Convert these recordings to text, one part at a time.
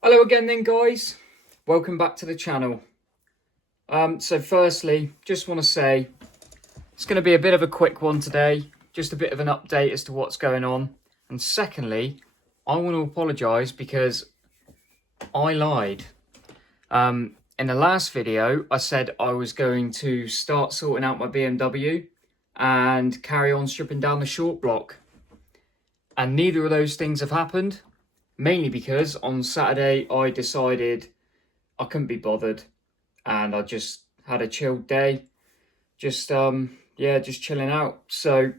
Hello again then, guys. Welcome back to the channel. So firstly, just want to say it's going to be a bit of a quick one today, just a bit of an update as to what's going on. And secondly, I want to apologise because I lied. In the last video, I said I was going to start sorting out my BMW and carry on stripping down the short block. And neither of those things have happened, mainly because on Saturday I decided I couldn't be bothered and I just had a chilled day. Just chilling out. So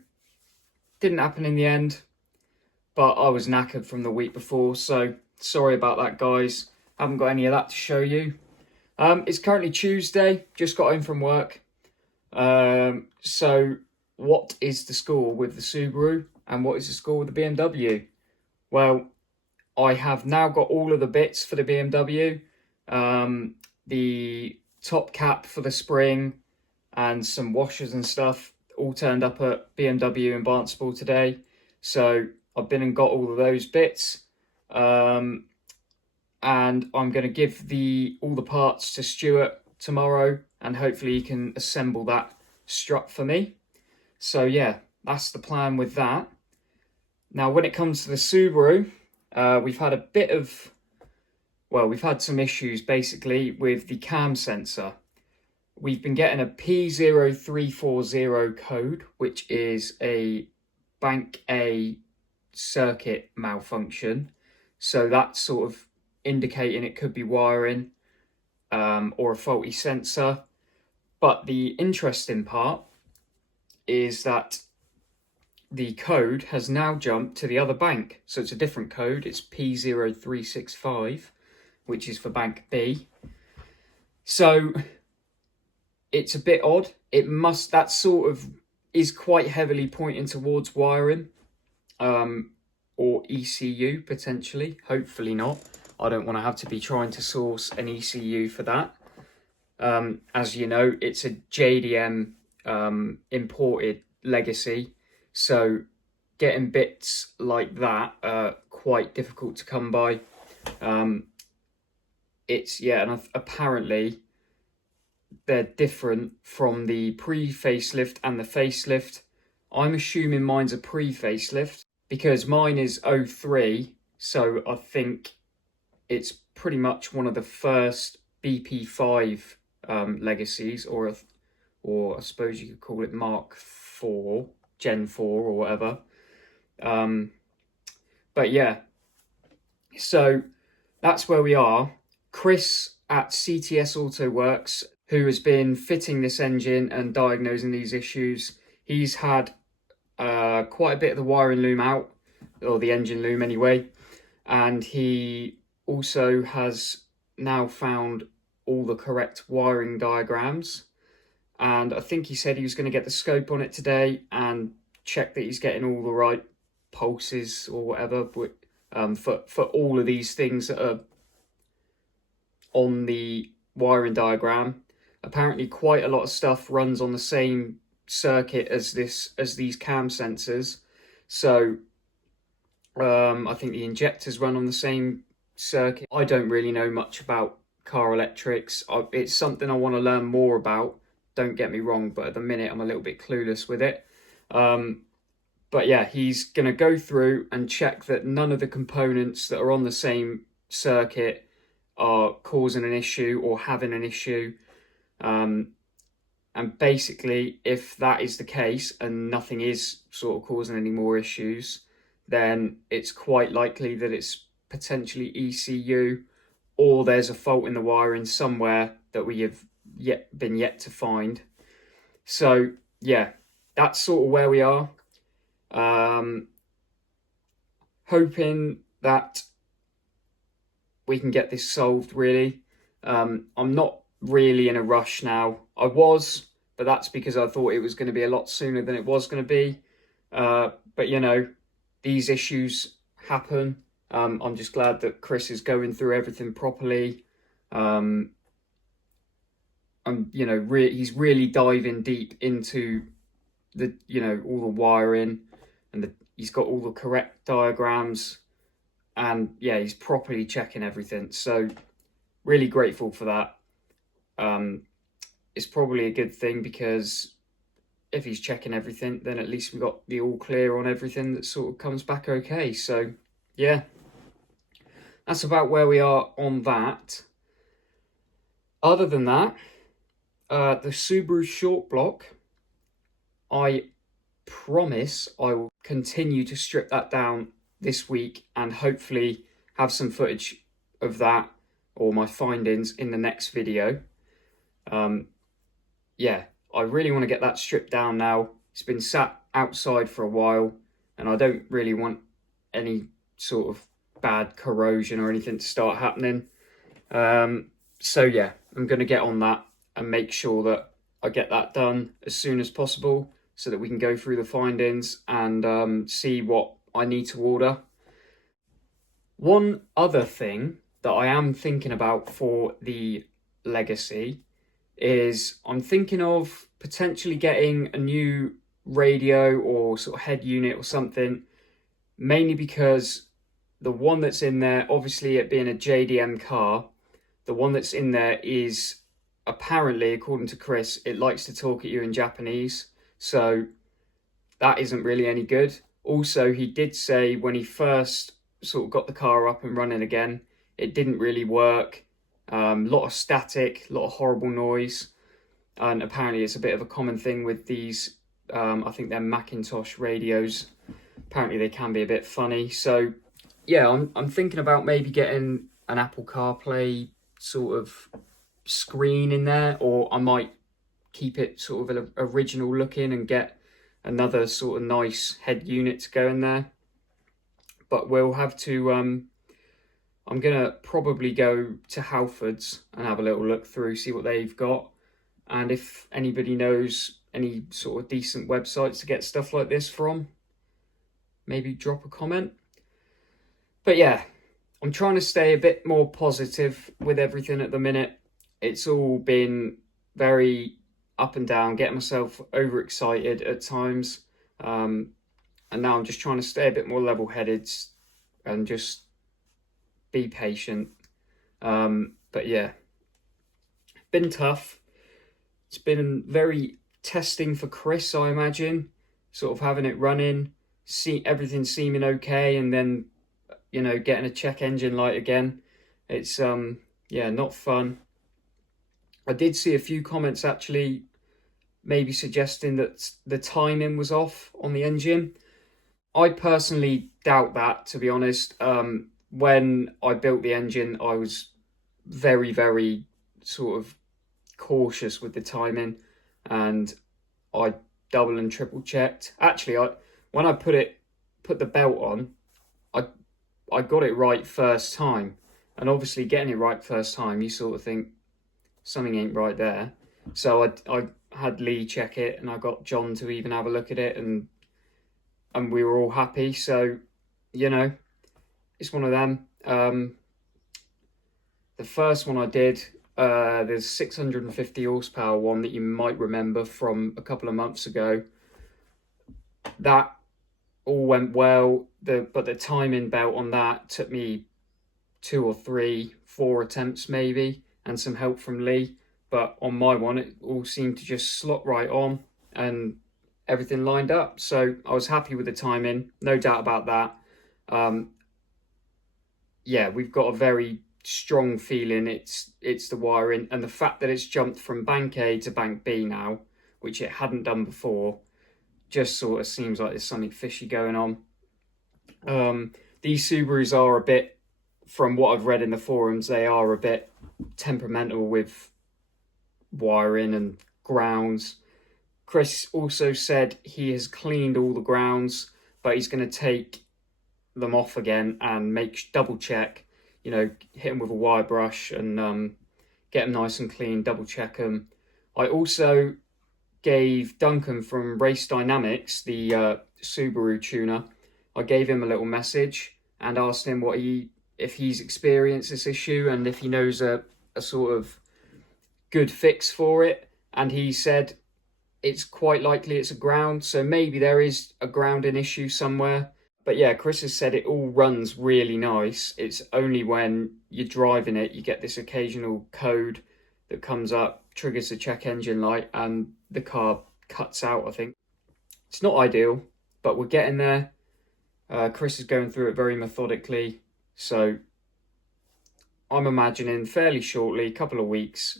didn't happen in the end, but I was knackered from the week before, so sorry about that, guys. Haven't got any of that to show you. It's currently Tuesday, just got home from work. So what is the score with the Subaru and what is the score with the BMW? Well, I have now got all of the bits for the BMW. The top cap for the spring and some washers and stuff all turned up at BMW in Barnstable today. So I've been and got all of those bits. And I'm going to give all the parts to Stuart tomorrow, and hopefully he can assemble that strut for me. So yeah, that's the plan with that. Now, when it comes to the Subaru, we've had some issues basically with the cam sensor. We've been getting a P0340 code, which is a bank A circuit malfunction. So that's sort of indicating it could be wiring or a faulty sensor. But the interesting part is that the code has now jumped to the other bank. So it's a different code. It's P0365, which is for bank B. So it's a bit odd. That sort of is quite heavily pointing towards wiring or ECU potentially. Hopefully not. I don't want to have to be trying to source an ECU for that. As you know, it's a JDM imported legacy. So getting bits like that are quite difficult to come by. And apparently they're different from the pre-facelift and the facelift. I'm assuming mine's a pre-facelift because mine is 03, so I think it's pretty much one of the first BP5 legacies, or I suppose you could call it Mark 4, Gen 4 or whatever. But yeah, so that's where we are. Chris at CTS Auto Works, who has been fitting this engine and diagnosing these issues, he's had quite a bit of the wiring loom out, or the engine loom anyway, and he also has now found all the correct wiring diagrams. And I think he said he was going to get the scope on it today and check that he's getting all the right pulses or whatever for all of these things that are on the wiring diagram. Apparently quite a lot of stuff runs on the same circuit as these cam sensors. So I think the injectors run on the same circuit. I don't really know much about car electrics. It's something I want to learn more about, don't get me wrong, but at the minute I'm a little bit clueless with it. But yeah, he's going to go through and check that none of the components that are on the same circuit are causing an issue or having an issue. And basically, if that is the case and nothing is sort of causing any more issues, then it's quite likely that it's potentially ECU, or there's a fault in the wiring somewhere that we have yet to find. So yeah, that's sort of where we are. Hoping that we can get this solved, really. I'm not really in a rush now. I was, but that's because I thought it was going to be a lot sooner than it was going to be. But you know, these issues happen. I'm just glad that Chris is going through everything properly. He's really diving deep into all the wiring, and he's got all the correct diagrams, and yeah, he's properly checking everything. So really grateful for that. It's probably a good thing, because if he's checking everything, then at least we got the all clear on everything that sort of comes back okay. So yeah, that's about where we are on that. Other than that, the Subaru short block, I promise I will continue to strip that down this week and hopefully have some footage of that or my findings in the next video. Yeah, I really want to get that stripped down now. It's been sat outside for a while and I don't really want any sort of bad corrosion or anything to start happening. So yeah, I'm going to get on that and make sure that I get that done as soon as possible so that we can go through the findings and see what I need to order. One other thing that I am thinking about for the Legacy is I'm thinking of potentially getting a new radio or sort of head unit or something, mainly because the one that's in there, obviously it being a JDM car, the one that's in there is apparently, according to Chris, it likes to talk at you in Japanese, so that isn't really any good. Also, he did say when he first sort of got the car up and running again, it didn't really work. A lot of static, a lot of horrible noise, and apparently it's a bit of a common thing with these, I think they're Macintosh radios. Apparently they can be a bit funny. So yeah, I'm thinking about maybe getting an Apple CarPlay sort of screen in there, or I might keep it sort of original looking and get another sort of nice head unit to go in there. But we'll have to, I'm gonna probably go to Halfords and have a little look through, see what they've got, and if anybody knows any sort of decent websites to get stuff like this from, maybe drop a comment. But yeah, I'm trying to stay a bit more positive with everything at the minute. It's all been very up and down, getting myself overexcited at times. And now I'm just trying to stay a bit more level-headed and just be patient. But yeah, been tough. It's been very testing for Chris, I imagine, sort of having it running, see everything seeming okay, and then, you know, getting a check engine light again. It's yeah, not fun. I did see a few comments actually maybe suggesting that the timing was off on the engine. I personally doubt that, to be honest. When I built the engine, I was very, very sort of cautious with the timing, and I double and triple checked. Actually, when I put the belt on, I got it right first time, and obviously getting it right first time, you sort of think something ain't right there. So I had Lee check it, and I got John to even have a look at it, and we were all happy. So, you know, it's one of them. The first one I did, there's 650 horsepower one that you might remember from a couple of months ago. That all went well, but the timing belt on that took me 2 or 3, 4 attempts maybe, and some help from Lee. But on my one, it all seemed to just slot right on and everything lined up. So I was happy with the timing, no doubt about that. Yeah, we've got a very strong feeling it's the wiring, and the fact that it's jumped from bank A to bank B now, which it hadn't done before, just sort of seems like there's something fishy going on. These Subarus are a bit, from what I've read in the forums, they are a bit temperamental with wiring and grounds. Chris also said he has cleaned all the grounds, but he's going to take them off again and double check, you know, hit them with a wire brush and get them nice and clean, double check them. I also gave Duncan from Race Dynamics, the Subaru tuner, I gave him a little message and asked him if he's experienced this issue and if he knows a sort of good fix for it. And he said it's quite likely it's a ground, so maybe there is a grounding issue somewhere. But yeah, Chris has said it all runs really nice. It's only when you're driving it, you get this occasional code that comes up, triggers the check engine light, and the car cuts out, I think. It's not ideal, but we're getting there. Chris is going through it very methodically. So I'm imagining fairly shortly, a couple of weeks,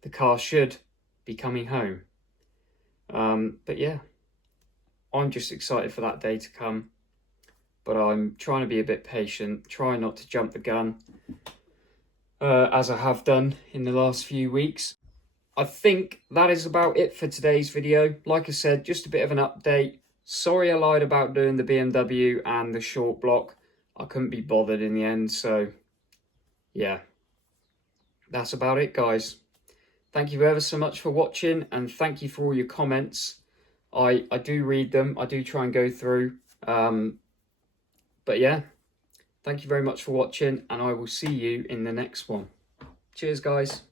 the car should be coming home. But yeah, I'm just excited for that day to come. But I'm trying to be a bit patient, try not to jump the gun, as I have done in the last few weeks. I think that is about it for today's video. Like I said, just a bit of an update. Sorry I lied about doing the BMW and the short block. I couldn't be bothered in the end, so yeah. That's about it, guys. Thank you ever so much for watching, and thank you for all your comments. I do read them, I do try and go through. But yeah, thank you very much for watching, and I will see you in the next one. Cheers, guys.